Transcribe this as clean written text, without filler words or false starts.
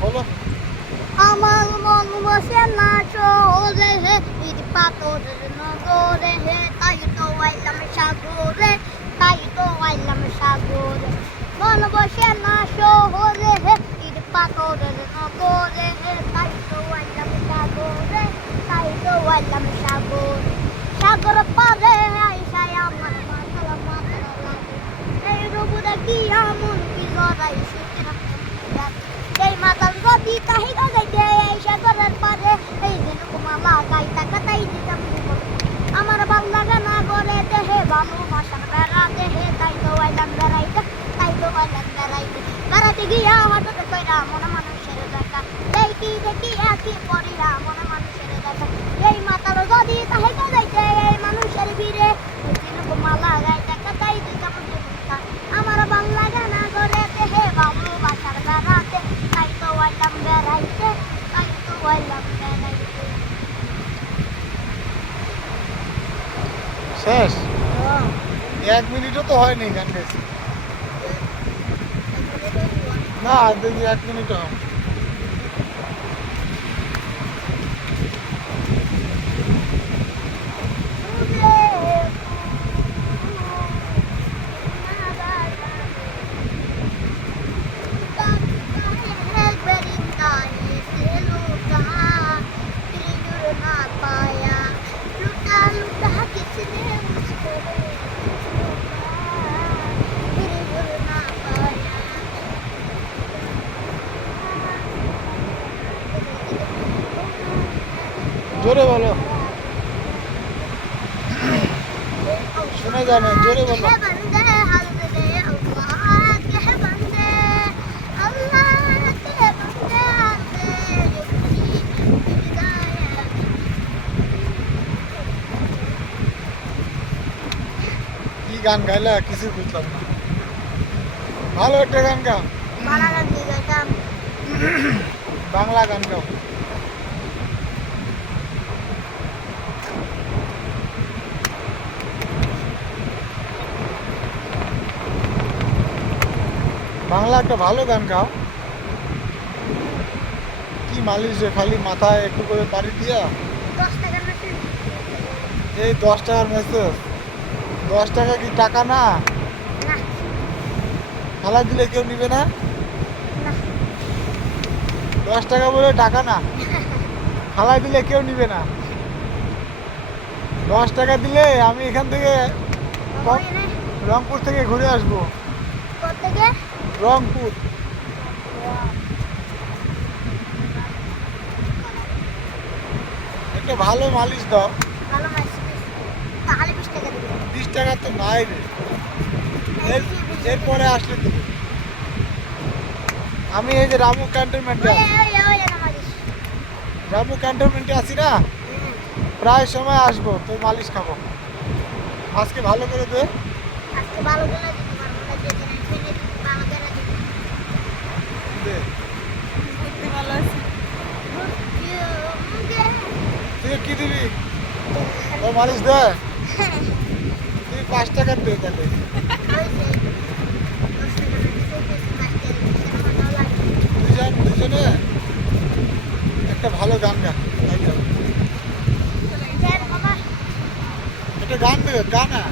বলো। আমার মন বসে না শহরে হে, ইট পাথরের নগরে হে, তাই তো আইলাম সাগরে, তাই তো আইলাম সাগরে। মন বসে না শহরে হে, ইট পাথরের নগরে হে, তাই তো আইলাম সাগরে, তাই তো আইলাম সাগরে। সাগর পারে আইসায় আমার মাথালা মাথালা লাগে, এই রবুরা কি আমন কি জড়াই সুখের এই মাতাল গদি তাহি গাইতে এই সাগরের পারে, এই যেন কুমালা গাইতা কাটাই দিতাম জীবন। আমার ভাল লাগে না করে দেহে ভালোবাসার বেড়া দেহে, তাই তো আইলাম বেড়াইতে, তাই তো আইলাম বেড়াইতে। বেড়াতে গিয়া হঠাৎ কইরা মনে মানুষের দেখা, দেখি দেখি একই পড়িয়া মনে মানুষের দেখা। এই মাতাল গদি তাহি গাইতে এই মানুষের ভিড়ে, এই যেন কুমালা গাইতা কাটাই দিতাম জীবন। আমার ভাল লাগে না করে দেহে ভালোবাসার বেড়াতে, তাই তো আইলাম বেড়াইতে, তাই তো আইলাম বেড়াইতে। শেষ? 1 মিনিটও তো হয়নি গান গাইছি। না দেখি 1 মিনিটও হয়। জোরে বলো, শোনা যায় না, জোরে বলো। কি গান গাইলা কিছু বুঝলাম না। ভালো একটা গান গাও, বাংলা গান গাও। বাংলা একটা ভালো গান গাও। কি মালিশ রে, খালি মাথায় একটু করে বাড়ি দিয়া। এই 10 টাকার মেসেজ, 10 টাকা কি টাকা না? খালা দিলে কেউ নিবে না। 10 টাকা বলে টাকা না, খালা দিলে কেউ নিবে না। 10 টাকা দিলে আমি এখান থেকে রংপুর থেকে ঘুরে আসবো। রংপুর। একটা ভালো মালিশ দাও। 20 টাকা তো নাই রে, এরপরে আসলে দেবো। আমি এই যে রামু ক্যান্টনমেন্টে আছি না, প্রায় সময় আসবো, তো মালিশ খাবো। আজকে ভালো করে দে। দে। তুই কি দিবি? ও মালিশ দে, তুই 5 টাকা দে তাহলে। দুজনে একটা ভালো গান গা, একটা গান দেবে, গান না